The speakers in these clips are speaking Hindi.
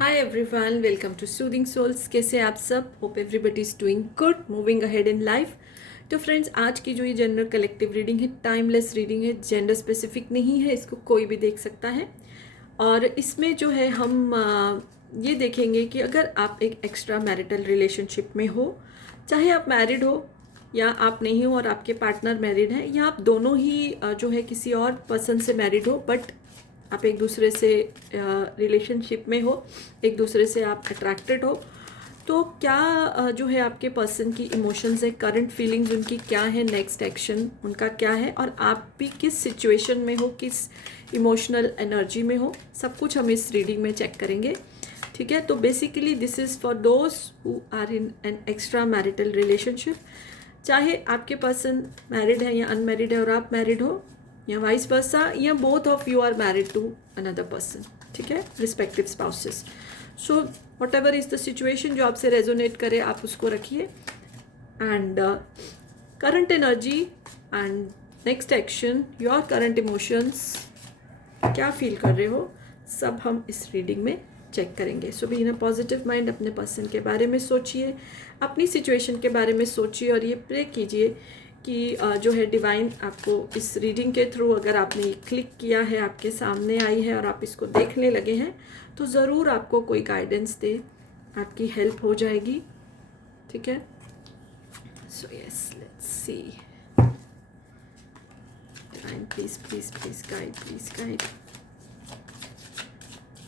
Hi everyone, welcome to soothing souls. कैसे आप सब? Hope everybody is doing good, moving ahead in life. तो फ्रेंड्स, आज की जो ये जनरल कलेक्टिव रीडिंग है, टाइमलेस रीडिंग है, जेंडर स्पेसिफिक नहीं है, इसको कोई भी देख सकता है। और इसमें जो है हम ये देखेंगे कि अगर आप एक एक्स्ट्रा मैरिटल रिलेशनशिप में हो, चाहे आप मैरिड हो या आप नहीं हो और आपके पार्टनर मैरिड हैं, या आप दोनों ही जो है किसी और पर्सन से मैरिड हो, बट आप एक दूसरे से रिलेशनशिप में हो, एक दूसरे से आप अट्रैक्टेड हो, तो क्या जो है आपके पर्सन की इमोशंस है, करंट फीलिंग्स उनकी क्या है, नेक्स्ट एक्शन उनका क्या है, और आप भी किस सिचुएशन में हो, किस इमोशनल एनर्जी में हो, सब कुछ हम इस रीडिंग में चेक करेंगे। ठीक है, तो basically this is for those who are in an extra marital relationship. चाहे आपके पर्सन मैरिड है या अनमैरिड है और आप मैरिड हो, या वाइस वर्सा, या both of you are married to another person. ठीक है, respective spouses. So whatever is the situation जो आपसे रेजोनेट करे, आप उसको रखिए। And current energy and next action, your current emotions, क्या फील कर रहे हो, सब हम इस रीडिंग में चेक करेंगे। So be in a positive mind, अपने पर्सन के बारे में सोचिए, अपनी सिचुएशन के बारे में सोचिए, और ये प्रे कीजिए कि जो है डिवाइन आपको इस रीडिंग के थ्रू, अगर आपने क्लिक किया है, आपके सामने आई है और आप इसको देखने लगे हैं, तो ज़रूर आपको कोई गाइडेंस दे, आपकी हेल्प हो जाएगी। ठीक है, so yes, let's see. Divine please please please guide, please guide.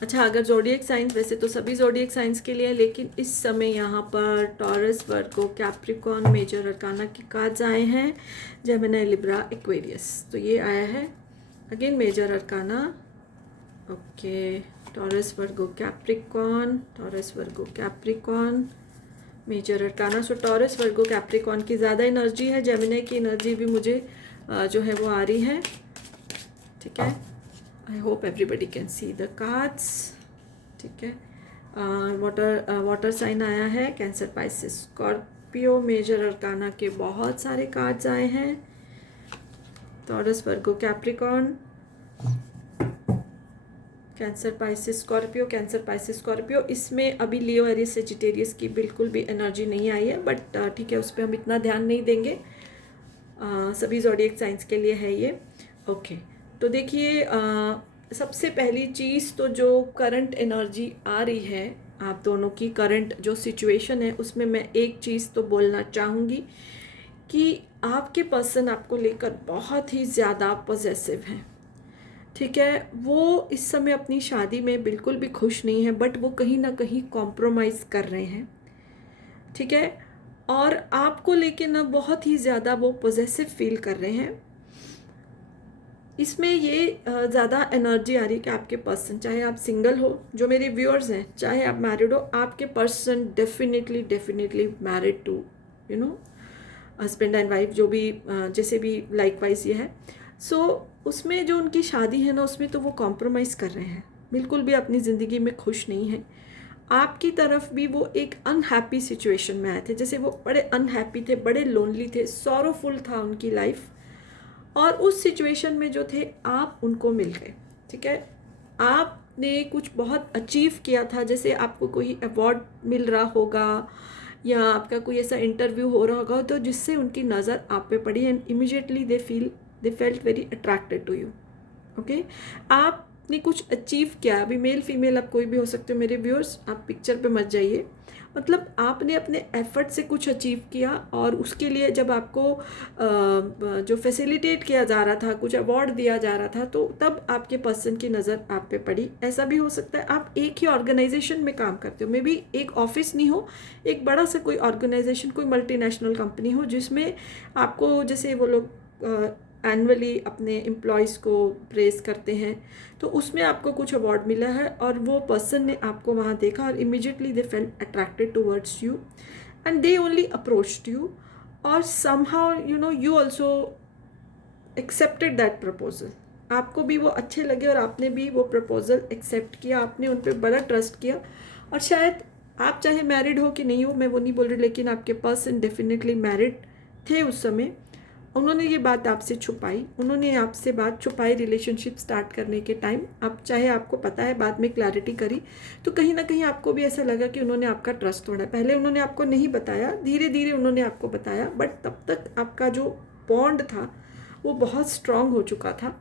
अच्छा, अगर ज़ोडिएक साइंस, वैसे तो सभी ज़ोडिएक साइंस के लिए है, लेकिन इस समय यहाँ पर Taurus, Virgo, Capricorn, major arcana के कार्ड्स आए हैं, जेमिनी, लिब्रा, एक्वेरियस। तो ये आया है again major arcana. Okay, Taurus, Virgo, Capricorn, Taurus, Virgo, Capricorn, major arcana. So Taurus, Virgo, Capricorn की ज़्यादा एनर्जी है, जेमिनी की एनर्जी भी मुझे जो है वो आ रही है। ठीक है, I hope everybody can see the cards. ठीक है, वाटर साइन आया है, Cancer, Pisces, Scorpio. Major arcana के बहुत सारे कार्ड्स आए हैं, Taurus, Virgo, Capricorn, Cancer, Pisces, Scorpio, Cancer, Pisces, Scorpio. इसमें अभी लियो, एरिस, सेजिटेरियस की बिल्कुल भी एनर्जी नहीं आई है, बट ठीक है, उस पर हम इतना ध्यान नहीं देंगे। सभी ज़ोडिएक साइंस के लिए है ये। ओके, तो देखिए, सबसे पहली चीज़ तो जो करंट एनर्जी आ रही है आप दोनों की, करंट जो सिचुएशन है, उसमें मैं एक चीज़ तो बोलना चाहूँगी कि आपके पर्सन आपको लेकर बहुत ही ज़्यादा पॉजेसिव हैं। ठीक है, वो इस समय अपनी शादी में बिल्कुल भी खुश नहीं है, बट वो कहीं ना कहीं कॉम्प्रोमाइज़ कर रहे हैं। ठीक है, और आपको लेके ना बहुत ही ज़्यादा वो पॉजेसिव फील कर रहे हैं। इसमें ये ज़्यादा एनर्जी आ रही है कि आपके पर्सन, चाहे आप सिंगल हो, जो मेरे व्यूअर्स हैं, चाहे आप मैरिड हो, आपके person definitely definitely married to husband and wife, जो भी जैसे भी लाइकवाइज ये है। सो उसमें जो उनकी शादी है ना, उसमें तो वो कॉम्प्रोमाइज़ कर रहे हैं, बिल्कुल भी अपनी ज़िंदगी में खुश नहीं है। आपकी तरफ भी वो एक अनहैप्पी सिचुएशन में आए थे, जैसे वो बड़े अनहैप्पी थे, बड़े लोनली थे, सॉरोफुल था उनकी लाइफ, और उस सिचुएशन में जो थे आप उनको मिल गए। ठीक है, आपने कुछ बहुत अचीव किया था, जैसे आपको कोई अवार्ड मिल रहा होगा या आपका कोई ऐसा इंटरव्यू हो रहा होगा, तो जिससे उनकी नज़र आप पे पड़ी, and immediately they felt very attracted to you. Okay, आपने कुछ अचीव किया। अभी मेल फीमेल आप कोई भी हो सकते हो मेरे व्यूअर्स, आप पिक्चर पे मत जाइए। मतलब आपने अपने एफर्ट से कुछ अचीव किया, और उसके लिए जब आपको जो फैसिलिटेट किया जा रहा था, कुछ अवार्ड दिया जा रहा था, तो तब आपके पर्सन की नज़र आप पे पड़ी। ऐसा भी हो सकता है आप एक ही ऑर्गेनाइजेशन में काम करते हो, मे बी एक ऑफिस नहीं हो, एक बड़ा सा कोई ऑर्गेनाइजेशन, कोई मल्टीनेशनल कंपनी हो, जिसमें आपको, जैसे वो लोग एनुअली अपने एम्प्लॉयज़ को प्रेज करते हैं, तो उसमें आपको कुछ अवार्ड मिला है, और वो पर्सन ने आपको वहाँ देखा, और immediately they felt attracted towards you, and they only approached you, और somehow you also accepted that proposal. आपको भी वो अच्छे लगे, और आपने भी वो प्रपोजल एक्सेप्ट किया, आपने उन पर बड़ा ट्रस्ट किया। और शायद आप चाहे मैरिड हो कि नहीं हो, मैं वो नहीं बोल रही, लेकिन आपके पर्सन डेफिनेटली मैरिड थे उस समय, उन्होंने ये बात आपसे छुपाई, उन्होंने आपसे बात छुपाई रिलेशनशिप स्टार्ट करने के टाइम। आप चाहे आपको पता है, बाद में क्लैरिटी करी, तो कहीं ना कहीं आपको भी ऐसा लगा कि उन्होंने आपका ट्रस्ट तोड़ा। पहले उन्होंने आपको नहीं बताया, धीरे धीरे उन्होंने आपको बताया, बट तब तक आपका जो बॉन्ड था वो बहुत स्ट्रांग हो चुका था।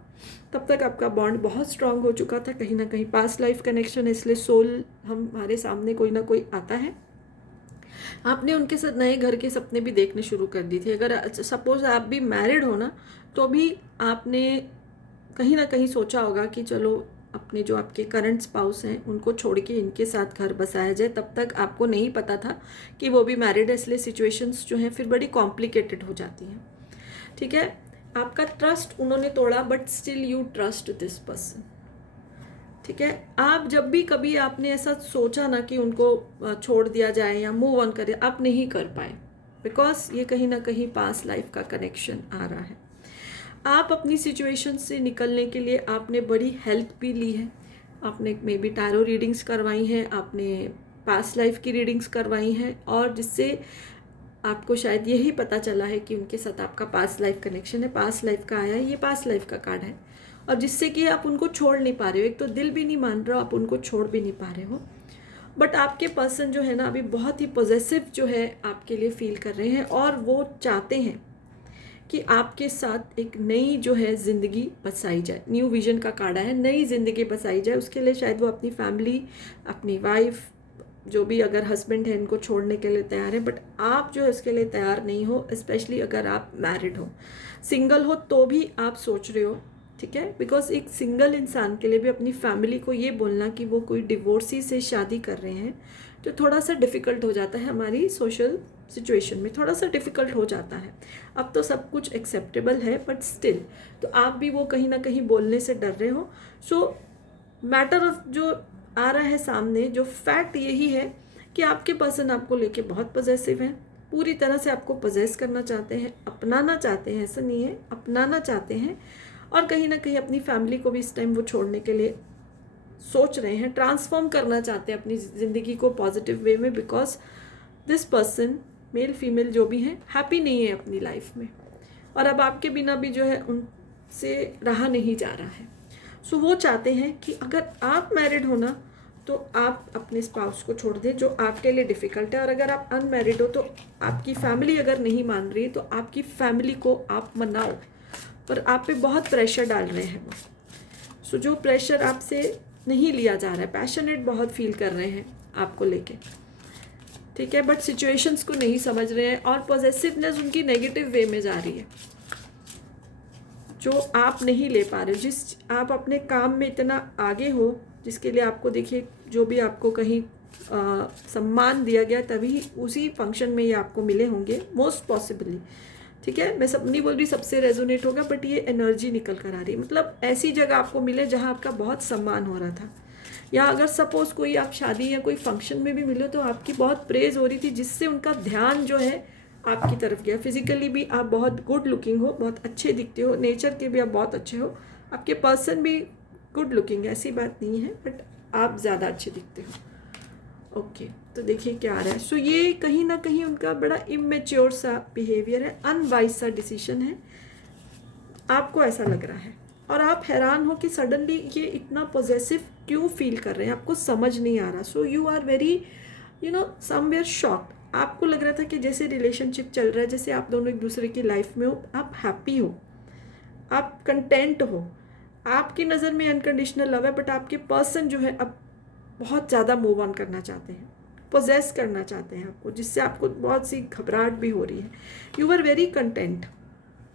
तब तक आपका बॉन्ड बहुत स्ट्रांग हो चुका था। कहीं ना कहीं पास्ट लाइफ कनेक्शन है, इसलिए सोल हमारे सामने कोई ना कोई आता है। आपने उनके साथ नए घर के सपने भी देखने शुरू कर दी थी। अगर सपोज आप भी मैरिड हो ना, तो भी आपने कहीं ना कहीं सोचा होगा कि चलो अपने जो आपके करंट स्पाउस हैं उनको छोड़ के इनके साथ घर बसाया जाए। तब तक आपको नहीं पता था कि वो भी मैरिड है, इसलिए सिचुएशंस जो हैं फिर बड़ी कॉम्प्लिकेटेड हो जाती हैं। ठीक है, आपका ट्रस्ट उन्होंने तोड़ा, but still you trust this person. ठीक है, आप जब भी कभी आपने ऐसा सोचा ना कि उनको छोड़ दिया जाए या मूव ऑन करें, आप नहीं कर पाए, बिकॉज ये कहीं ना कहीं पास्ट लाइफ का कनेक्शन आ रहा है। आप अपनी सिचुएशन से निकलने के लिए आपने बड़ी हेल्प भी ली है। आपने मे बी टैरो रीडिंग्स करवाई हैं, आपने पास्ट लाइफ की रीडिंग्स करवाई हैं, और जिससे आपको शायद यही पता चला है कि उनके साथ आपका पास्ट लाइफ कनेक्शन है। पास्ट लाइफ का आया है, ये पास्ट लाइफ का कार्ड है, और जिससे कि आप उनको छोड़ नहीं पा रहे हो। एक तो दिल भी नहीं मान रहे हो, आप उनको छोड़ भी नहीं पा रहे हो, बट आपके पर्सन जो है ना अभी बहुत ही पॉजिटिव जो है आपके लिए फील कर रहे हैं, और वो चाहते हैं कि आपके साथ एक नई जो है ज़िंदगी बसाई जाए। न्यू विजन का कार्ड है, नई ज़िंदगी बसाई जाए। उसके लिए शायद वो अपनी फैमिली, अपनी वाइफ, जो भी अगर हस्बैंड है, इनको छोड़ने के लिए तैयार है, बट आप जो है इसके लिए तैयार नहीं हो। स्पेशली अगर आप मैरिड हो, सिंगल हो तो भी आप सोच रहे हो। ठीक है, बिकॉज एक सिंगल इंसान के लिए भी अपनी फैमिली को ये बोलना कि वो कोई डिवोर्सी से शादी कर रहे हैं, तो थोड़ा सा डिफ़िकल्ट हो जाता है। हमारी सोशल सिचुएशन में थोड़ा सा डिफ़िकल्ट हो जाता है। अब तो सब कुछ एक्सेप्टेबल है, बट स्टिल तो आप भी वो कहीं ना कहीं बोलने से डर रहे हो। सो मैटर ऑफ जो आ रहा है सामने, जो फैक्ट यही है कि आपके पर्सन आपको लेके बहुत पॉजेसिव हैं, पूरी तरह से आपको पॉजेस करना चाहते हैं, अपनाना चाहते हैं, ऐसा नहीं है, अपनाना चाहते हैं, और कहीं ना कहीं अपनी फैमिली को भी इस टाइम वो छोड़ने के लिए सोच रहे हैं, ट्रांसफॉर्म करना चाहते हैं अपनी ज़िंदगी को पॉजिटिव वे में, because this person, male female जो भी हैं, हैप्पी नहीं है अपनी लाइफ में, और अब आपके बिना भी जो है उनसे रहा नहीं जा रहा है। सो वो चाहते हैं कि अगर आप मैरिड हो ना, तो आप अपने स्पाउस को छोड़ दें, जो आपके लिए डिफ़िकल्ट है। और अगर आप अनमैरिड हो, तो आपकी फैमिली अगर नहीं मान रही है, तो आपकी फैमिली को आप मनाओ, पर आप पे बहुत प्रेशर डाल रहे हैं वो। सो जो प्रेशर आपसे नहीं लिया जा रहा है, पैशनेट बहुत फील कर रहे हैं आपको लेके, ठीक है, बट सिचुएशंस को नहीं समझ रहे हैं, और पॉजेसिवनेस उनकी नेगेटिव वे में जा रही है, जो आप नहीं ले पा रहे हो। जिस आप अपने काम में इतना आगे हो, जिसके लिए आपको देखिए जो भी आपको कहीं सम्मान दिया गया, तभी उसी फंक्शन में ये आपको मिले होंगे मोस्ट पॉसिबली। ठीक है, मैं सब नहीं बोल रही सबसे रेजोनेट होगा, बट ये एनर्जी निकल कर आ रही है। मतलब ऐसी जगह आपको मिले जहाँ आपका बहुत सम्मान हो रहा था, या अगर सपोज कोई आप शादी या कोई फंक्शन में भी मिले तो आपकी बहुत प्रेज हो रही थी, जिससे उनका ध्यान जो है आपकी तरफ गया। फिजिकली भी आप बहुत गुड लुकिंग हो, बहुत अच्छे दिखते हो, नेचर के भी आप बहुत अच्छे हो, आपके पर्सन भी गुड लुकिंग है, ऐसी बात नहीं है, बट आप ज़्यादा अच्छे दिखते हो। ओके, तो देखिए क्या आ रहा है। सो ये कहीं ना कहीं उनका बड़ा इमेच्योर सा बिहेवियर है, अनवाइज सा डिसीजन है, आपको ऐसा लग रहा है, और आप हैरान हो कि सडनली ये इतना पॉजेसिव क्यों फील कर रहे हैं, आपको समझ नहीं आ रहा। So you are very somewhere shocked. आपको लग रहा था कि जैसे रिलेशनशिप चल रहा है, जैसे आप दोनों एक दूसरे की लाइफ में हो, आप हैप्पी हो, आप कंटेंट हो, आपकी नज़र में अनकंडीशनल लव है, बट आपके पर्सन जो है अब बहुत ज़्यादा मूव ऑन करना चाहते हैं, पोजेस करना चाहते हैं आपको, जिससे आपको बहुत सी घबराहट भी हो रही है। यू आर वेरी कंटेंट,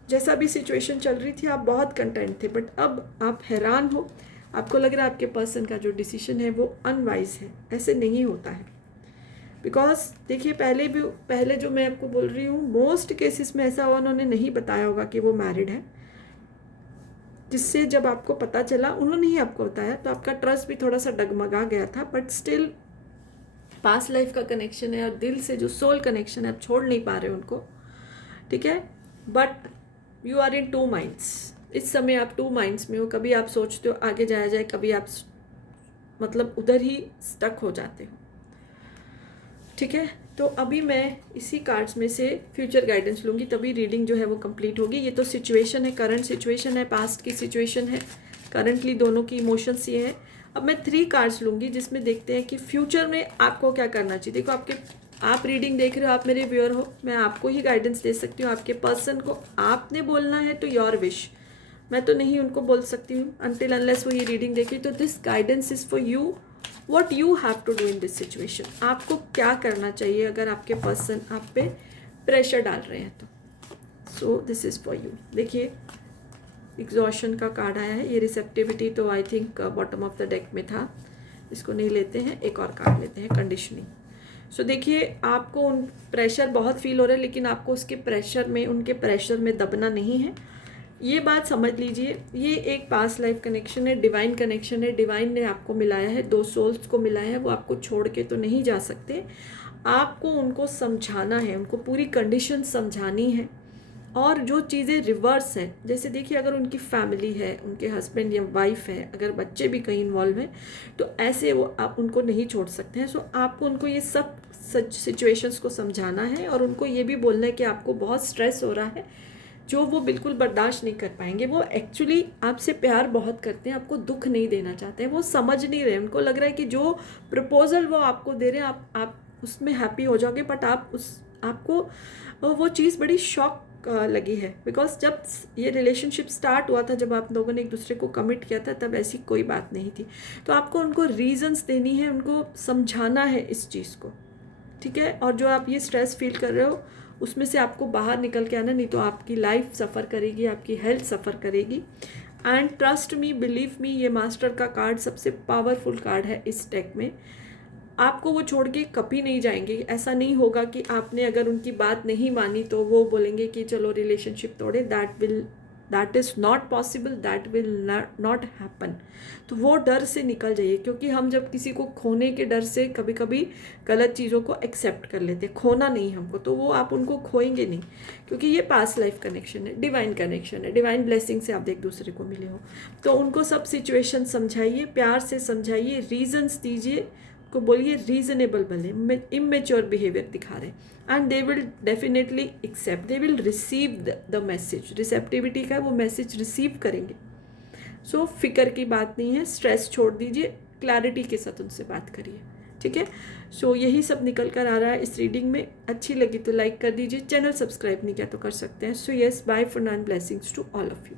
जैसा भी सिचुएशन चल रही थी आप बहुत कंटेंट थे, बट अब आप हैरान हो, आपको लग रहा है आपके पर्सन का जो डिसीजन है वो अनवाइज है। ऐसे नहीं होता है, बिकॉज देखिए पहले जो मैं आपको बोल रही हूँ, मोस्ट केसेस में ऐसा हुआ, उन्होंने नहीं बताया होगा कि वो मैरिड है, जिससे जब आपको पता चला, उन्होंने ही आपको बताया, तो आपका ट्रस्ट भी थोड़ा सा डगमगा गया था, बट स्टिल पास्ट लाइफ का कनेक्शन है, और दिल से जो सोल कनेक्शन है, आप छोड़ नहीं पा रहे हो उनको। ठीक है, but you are in 2 minds. इस समय आप 2 माइंड्स में हो, कभी आप सोचते हो आगे जाया जाए, कभी आप मतलब उधर ही स्टक हो जाते हो। ठीक है, तो अभी मैं इसी कार्ड्स में से फ्यूचर गाइडेंस लूँगी, तभी रीडिंग जो है वो कंप्लीट होगी। ये तो सिचुएशन है, करंट सिचुएशन है, पास्ट की सिचुएशन है, करंटली दोनों की इमोशंस ये है। अब मैं 3 कार्ड्स लूँगी जिसमें देखते हैं कि फ्यूचर में आपको क्या करना चाहिए। देखो, आप रीडिंग देख रहे हो, आप मेरे व्यूअर हो, मैं आपको ही गाइडेंस दे सकती हूँ। आपके पर्सन को आपने बोलना है तो योर विश, मैं तो नहीं उनको बोल सकती हूँ अनटिल अनलेस वो ये रीडिंग देखे। तो this guidance is for you, what you have to do in this situation. आपको क्या करना चाहिए अगर आपके पर्सन आप पे प्रेशर डाल रहे हैं तो। So this is for you. देखिए, एग्जॉशन का कार्ड आया है। ये रिसेप्टिविटी तो I think bottom of the deck में था, इसको नहीं लेते हैं, एक और कार्ड लेते हैं, कंडीशनिंग। सो देखिए, आपको उन प्रेशर बहुत फील हो रहा है, लेकिन आपको उसके प्रेशर में, उनके प्रेशर में दबना नहीं है। ये बात समझ लीजिए, ये एक पास्ट लाइफ कनेक्शन है, डिवाइन कनेक्शन है। डिवाइन ने आपको मिलाया है, 2 सोल्स को मिलाया है, वो आपको छोड़ के तो नहीं जा सकते। आपको उनको समझाना है, उनको पूरी कंडीशन समझानी है। और जो चीज़ें रिवर्स हैं, जैसे देखिए, अगर उनकी फैमिली है, उनके हस्बैंड या वाइफ है, अगर बच्चे भी कहीं इन्वॉल्व हैं, तो ऐसे वो आप उनको नहीं छोड़ सकते हैं। सो आपको उनको ये सब सिचुएशंस को समझाना है और उनको ये भी बोलना है कि आपको बहुत स्ट्रेस हो रहा है, जो वो बिल्कुल बर्दाश्त नहीं कर पाएंगे। वो एक्चुअली आपसे प्यार बहुत करते हैं, आपको दुख नहीं देना चाहते हैं, वो समझ नहीं रहे। उनको लग रहा है कि जो प्रपोजल वो आपको दे रहे हैं, आप उसमें हैप्पी हो जाओगे, बट आपको वो चीज़ बड़ी शॉक लगी है। बिकॉज जब ये रिलेशनशिप स्टार्ट हुआ था, जब आप लोगों ने एक दूसरे को कमिट किया था, तब ऐसी कोई बात नहीं थी। तो आपको उनको रीजंस देनी है, उनको समझाना है इस चीज़ को, ठीक है। और जो आप ये स्ट्रेस फील कर रहे हो, उसमें से आपको बाहर निकल के आना, नहीं तो आपकी लाइफ सफ़र करेगी, आपकी हेल्थ सफ़र करेगी। And trust me, believe me, ये मास्टर का कार्ड सबसे पावरफुल कार्ड है इस डेक में। आपको वो छोड़ के कभी नहीं जाएंगे। ऐसा नहीं होगा कि आपने अगर उनकी बात नहीं मानी तो वो बोलेंगे कि चलो रिलेशनशिप तोड़े। That is not possible, that will not happen. तो वो डर से निकल जाइए, क्योंकि हम जब किसी को खोने के डर से कभी कभी गलत चीज़ों को एक्सेप्ट कर लेते, खोना नहीं हमको, तो वो आप उनको खोएंगे नहीं, क्योंकि ये पास्ट लाइफ कनेक्शन है, डिवाइन कनेक्शन है, डिवाइन ब्लेसिंग से आप एक दूसरे को मिले हो। तो उनको सब सिचुएशन समझाइए, प्यार से समझाइए, रीजंस दीजिए, को बोलिए रीजनेबल बने, इमेच्योर बिहेवियर दिखा रहे हैं, and they will definitely accept, they will receive the message. Receptivity का वो मैसेज रिसीव करेंगे। सो फिक्र की बात नहीं है, स्ट्रेस छोड़ दीजिए, क्लैरिटी के साथ उनसे बात करिए, ठीक है। सो यही सब निकल कर आ रहा है इस रीडिंग में। अच्छी लगी तो लाइक कर दीजिए, चैनल सब्सक्राइब नहीं किया तो कर सकते हैं। So yes, bye for now, blessings to all of you.